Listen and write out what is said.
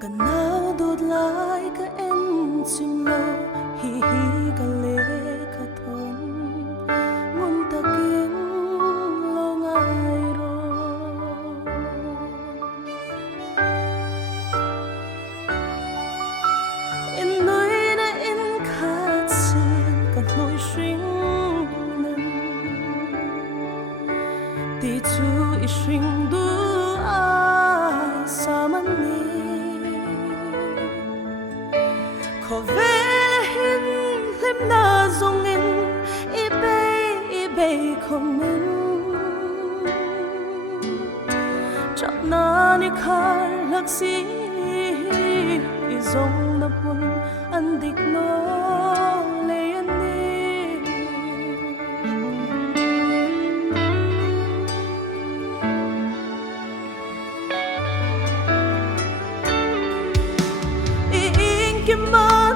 Kan nào đốt lại ka en chim lo hi hi ka le ka thon ngun ta king lo ngai ro in noi na in khat sin ka noi shring nem ti chu I shring du ai samani khó về hin lim na zong in i be không min chắc na ni khar lak si I zong na bun an dik no le ani I in ki ma